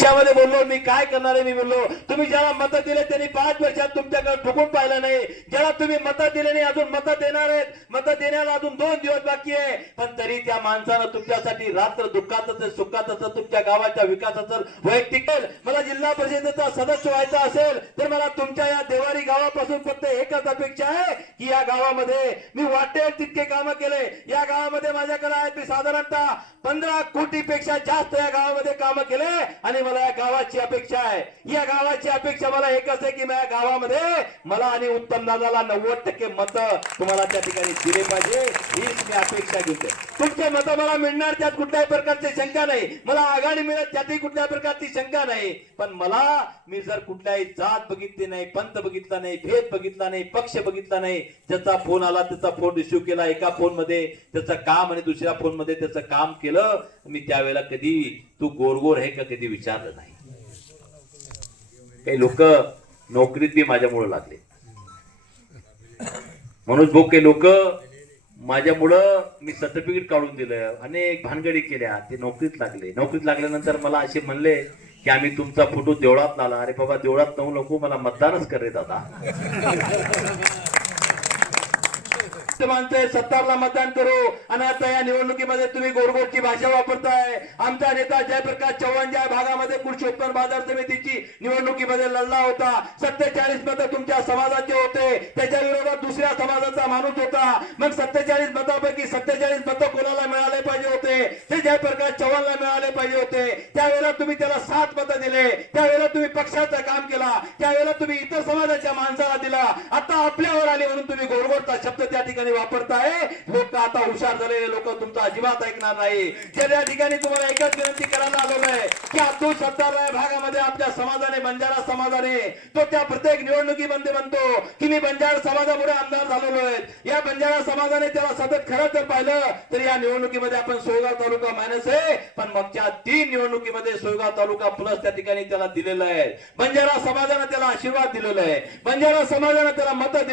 विषयामध्ये बोललो, मी काय करणार आहे मी बोललो. तुम्ही ज्याला मत दिले त्यांनी 5 वर्षात तुमच्याकडे ठोकून पाहिलं नाही. ज्याला तुम्ही मत दिले नाही अजून मत देणार आहेत, मत देण्याला अजून 2 दिवस बाकी आहे, पण तरी त्या माणसानं तुमच्यासाठी रात्र दुःखाचं सुखाचं तुमच्या गावाच्या विकासाचं वैयक्तिक मला जिल्हा परिषदेचा सदस्य व्हायचा असेल तर मला तुमच्या या देवारी गावापासून फक्त एकच अपेक्षा आहे की या गावामध्ये मी वाटेल तितके काम केले. या गावामध्ये माझ्याकडे आहेत मी साधारणतः 15 कोटीपेक्षा जास्त या गावामध्ये काम केले आणि मला या गावाची अपेक्षा आहे. या गावाची अपेक्षा मला एकच आहे की माझ्या गावामध्ये मला आणि उत्तम दादाला 90% मत तुम्हाला त्या ठिकाणी दिले पाहिजे, हीच मी अपेक्षा घेते. तुमचे मत मला मिळणार त्यात कुठल्याही प्रकारची शंका नाही, मला आघाडी मिळत त्यातही कुठल्याही प्रकारची शंका नाही. पण मला मी जर कुठल्याही जात बघितली नाही, पंथ बघितला नाही, भेद बघितला नाही, पक्ष बघितला नाही, ज्याचा फोन आला त्याचा फोन रिसिव्ह केला, एका फोन मध्ये त्याचं काम आणि दुसऱ्या फोन मध्ये त्याचं काम केलं, मी त्यावेळेला कधी तू गोरगोर आहे का कधी विचारलं नाही. काही लोक नोकरीत बी माझ्यामुळे लागले, मनोज भाऊ काही लोक माझ्यामुळं मी सर्टिफिकेट काढून दिलं, अनेक भानगडी केल्या, ते नोकरीत लागले. नोकरीत लागल्यानंतर मला असे म्हणले की आम्ही तुमचा फोटो देवळात लावला. अरे बाबा देवळात नऊ नको, मला मतदानच करे दादा. माणसं 70ला मतदान करू आणि आता या निवडणुकीमध्ये तुम्ही गोडगोडची भाषा वापरताय. आमचा नेता जयप्रकाश चव्हाण ज्या भागामध्ये कृषी उत्पन्न बाजार समितीची निवडणुकीमध्ये लढला होता, 47 मतं तुमच्या समाजाचे होते, त्याच्या विरोधात दुसऱ्या समाजाचा माणूस होता. मग 47 मतांपैकी 47 मतं कोणाला मिळाले पाहिजे होते, ते जयप्रकाश चव्हाणला मिळाले पाहिजे होते. त्यावेळेला तुम्ही त्याला 7 मतं दिले, त्यावेळेला तुम्ही पक्षाचं काम केला, त्यावेळेला तुम्ही इतर समाजाच्या माणसाला दिला. आता आपल्यावर आले म्हणून तुम्ही गोडगोडचा शब्द त्या ठिकाणी वापरताय. लोक आता हुशार झालेले लोक तुमचं अजिबात ऐकणार नाही. त्या ठिकाणी तुम्हाला एकच विनंती करायला आलो आहे की अब्दुल सत्तार या भागामध्ये आपल्या समाजाने, बंजारा समाजाने, तो त्या प्रत्येक निवडणुकीमध्ये म्हणतो की मी बंजारा समाजामुळे आमदार झालेलो आहे. या बंजारा समाजाने त्याला सतत खरं जर पाहिलं तर या निवडणुकीमध्ये आपण सोयगाव तालुका मायनस आहे, पण मागच्या 3 निवडणुकीमध्ये सोयगाव तालुका प्लस त्या ठिकाणी त्याला दिलेलं आहे. बंजारा समाजाने त्याला आशीर्वाद दिलेला आहे, बंजारा समाजाने त्याला मतं दिले.